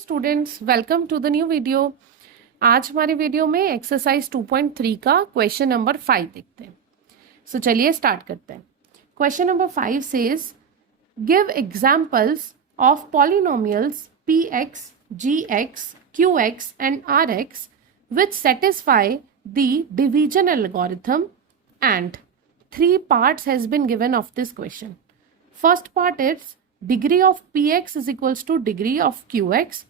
Students, welcome to the new video. आज हमारे video में एक्सरसाइज 2.3 का क्वेश्चन नंबर 5 देखते हैं। चलिए स्टार्ट करते हैं। Question number 5 says give examples of polynomials px, gx, qx and rx which satisfy the division algorithm and 3 parts has been given of this question. First part is degree of px is equals to degree of qx.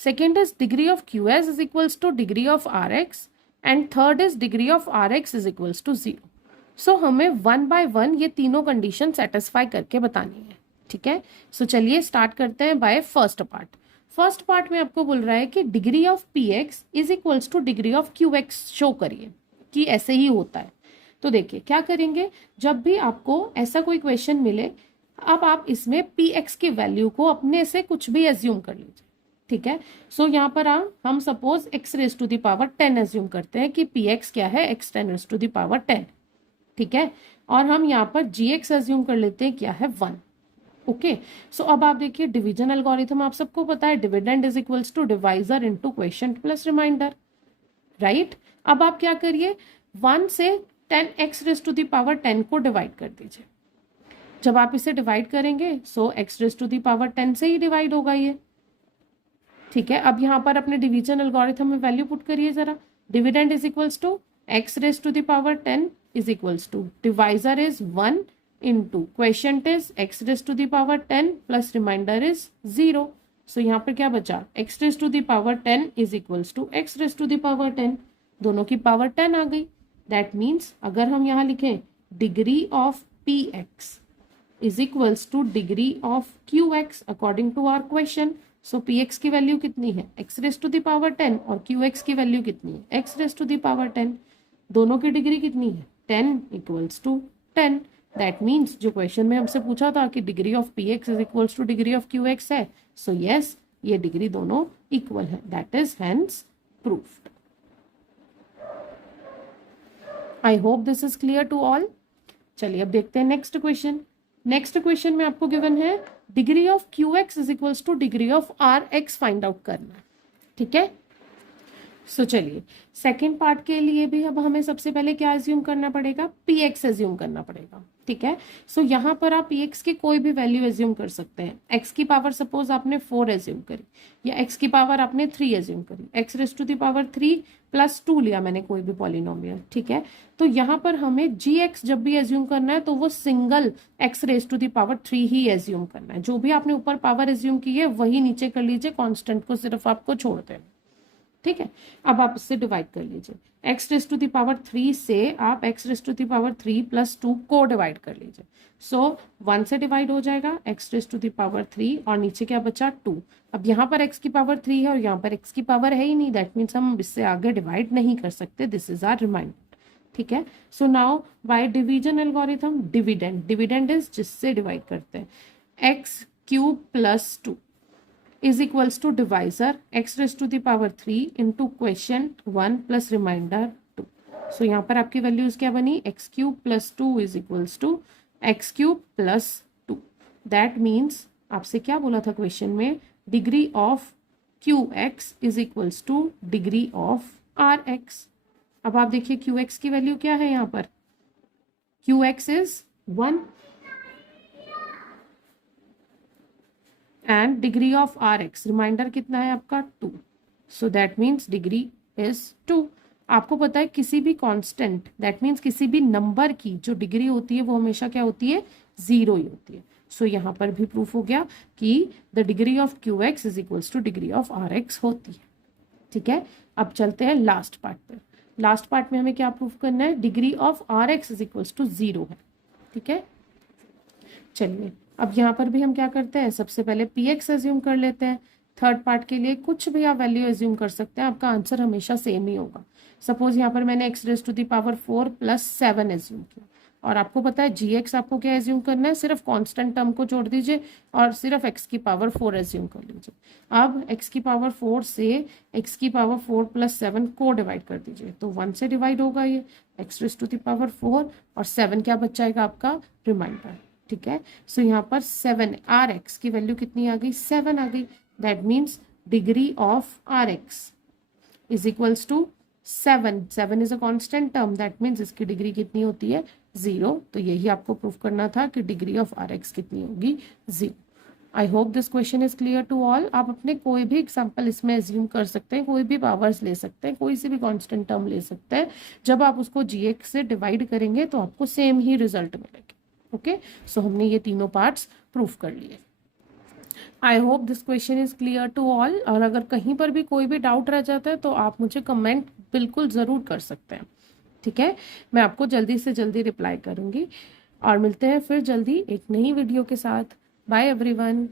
Second is degree of qs is equals to degree of rx. And third is degree of rx is equals to 0. So हमें 1 by 1 ये तीनों condition satisfy करके बतानी है। ठीक है, चलिए start करते हैं by first part. First part में आपको बोल रहा है कि degree of px is equals to degree of qx show करिए कि ऐसे ही होता है। तो देखिए क्या करेंगे, जब भी आपको ऐसा कोई क्वेश्चन मिले, अब आप इसमें px की वैल्यू को अपने से कुछ भी एज्यूम कर लीजिए। ठीक है, यहाँ पर हम suppose x raise to the power 10 assume करते हैं कि px क्या है, x 10 raise to the power 10। ठीक है, और हम यहाँ पर gx एज्यूम कर लेते हैं क्या है 1। ओके, अब आप देखिए डिवीजन एल्गोरिथम आप सबको पता है, dividend is equals to divisor into quotient plus remainder, right. अब आप क्या करिए, 1 से 10x raise to the power 10 को डिवाइड कर दीजिए। जब आप इसे डिवाइड करेंगे x raise to the power 10 से ही डिवाइड होगा ये। ठीक है, अब यहाँ पर अपने डिवीजन एल्गोरिथम में वैल्यू पुट करिए जरा। Dividend is equals to x raise to the power 10 is equals to divisor is 1 into quotient is x raise to the power 10 plus remainder is 0। यहाँ पर क्या बचा, x raise to the power 10 is equals to x raise to the power 10, दोनों की power 10 आ गई। That means अगर हम यहाँ लिखें degree of px is equals to degree of qx according to our question. px की वैल्यू कितनी है, x raise to the power 10 और qx की वैल्यू कितनी है, x raise to the power 10। दोनों की डिग्री कितनी है, 10 इक्वल्स टू 10। दैट मीन्स जो क्वेश्चन में हमसे पूछा था कि degree of px is equals to degree of qx है, यस ये डिग्री दोनों इक्वल है। That is hence proved. I hope this is clear to all. चलिए अब देखते हैं नेक्स्ट क्वेश्चन। नेक्स्ट क्वेश्चन में आपको गिवन है degree of qx is equals to degree of rx find out करना। ठीक है, चलिए सेकेंड पार्ट के लिए भी अब हमें सबसे पहले क्या एज्यूम करना पड़ेगा, px एज्यूम करना पड़ेगा। ठीक है, यहाँ पर आप px की कोई भी वैल्यू एज्यूम कर सकते हैं। x की पावर सपोज आपने 4 एज्यूम करी या x की पावर आपने 3 एज्यूम करी, x raise to the power 3 plus 2 लिया मैंने कोई भी पॉलिनोमियल। ठीक है, तो यहाँ पर हमें gx जब भी एज्यूम करना है तो वो single x raise to the power 3 ही एज्यूम करना है। जो भी आपने ऊपर पावर एज्यूम की है वही नीचे कर लीजिए, कॉन्स्टेंट को सिर्फ आपको छोड़ देना। ठीक है, अब आप इससे डिवाइड कर लीजिए, x raise to the power 3 से आप x raise to the power 3 plus 2 को डिवाइड कर लीजिए। 1 से डिवाइड हो जाएगा x raise to the power 3 और नीचे क्या बचा 2। अब यहाँ पर x की पावर 3 है और यहाँ पर x की पावर है ही नहीं, दैट मीन्स हम इससे आगे डिवाइड नहीं कर सकते। This is our remainder. ठीक है, now by division algorithm dividend is जिससे डिवाइड करते हैं, x cube plus 2 is equals to divisor x raised to the power 3 into quotient 1 plus remainder 2। यहाँ पर आपकी वैल्यूज क्या बनी, x cube plus 2 is equals to x cube plus 2। That means आपसे क्या बोला था क्वेश्चन में, degree of qx is equals to degree of rx। अब आप देखिए qx की वैल्यू क्या है, यहाँ पर qx is 1 and degree of rx remainder कितना है आपका 2। That means degree is 2। आपको पता है किसी भी कांस्टेंट, दैट मीन्स किसी भी नंबर की जो डिग्री होती है वो हमेशा क्या होती है, 0 ही होती है। यहाँ पर भी प्रूफ हो गया कि the degree of qx is equals to degree of rx होती है। ठीक है, अब चलते हैं लास्ट पार्ट पर। लास्ट पार्ट में हमें क्या प्रूफ करना है, degree of rx is equals to 0 है। ठीक है, चलिए अब यहाँ पर भी हम क्या करते हैं, सबसे पहले px एज्यूम कर लेते हैं। थर्ड पार्ट के लिए कुछ भी आप वैल्यू एज्यूम कर सकते हैं, आपका आंसर हमेशा सेम ही होगा। सपोज यहाँ पर मैंने x raise to the power 4 plus 7 assume किया और आपको पता है gx आपको क्या एज्यूम करना है, सिर्फ कांस्टेंट टर्म को छोड़ दीजिए और सिर्फ x की पावर 4 एज्यूम कर लीजिए। अब x की पावर 4 से x की पावर 4 प्लस 7 को डिवाइड कर दीजिए, तो 1 से डिवाइड होगा ये, x raise to the power 4 और 7 क्या बच जाएगा आपका, रिमाइंडर। ठीक है, यहाँ पर 7 rx की वैल्यू कितनी आ गई, 7 आ गई। That means degree of R X is equals to 7 is a constant term, that means इसकी डिग्री कितनी होती है 0। तो यही आपको प्रूफ करना था कि डिग्री ऑफ आर एक्स कितनी होगी 0। I hope this question is clear to all. आप अपने कोई भी एग्जाम्पल इसमें एज्यूम कर सकते हैं, कोई भी पावर्स ले सकते हैं, कोई सी भी कांस्टेंट टर्म ले सकते हैं। जब आप उसको gx से डिवाइड करेंगे तो आपको सेम ही रिजल्ट मिलेगा। ओके, सो हमने ये तीनों पार्ट्स प्रूफ कर लिए। I hope this question is clear to all. और अगर कहीं पर भी कोई भी डाउट रह जाता है तो आप मुझे कमेंट बिल्कुल ज़रूर कर सकते हैं, ठीक है। मैं आपको जल्दी से जल्दी रिप्लाई करूँगी। और मिलते हैं फिर जल्दी एक नई वीडियो के साथ। Bye everyone.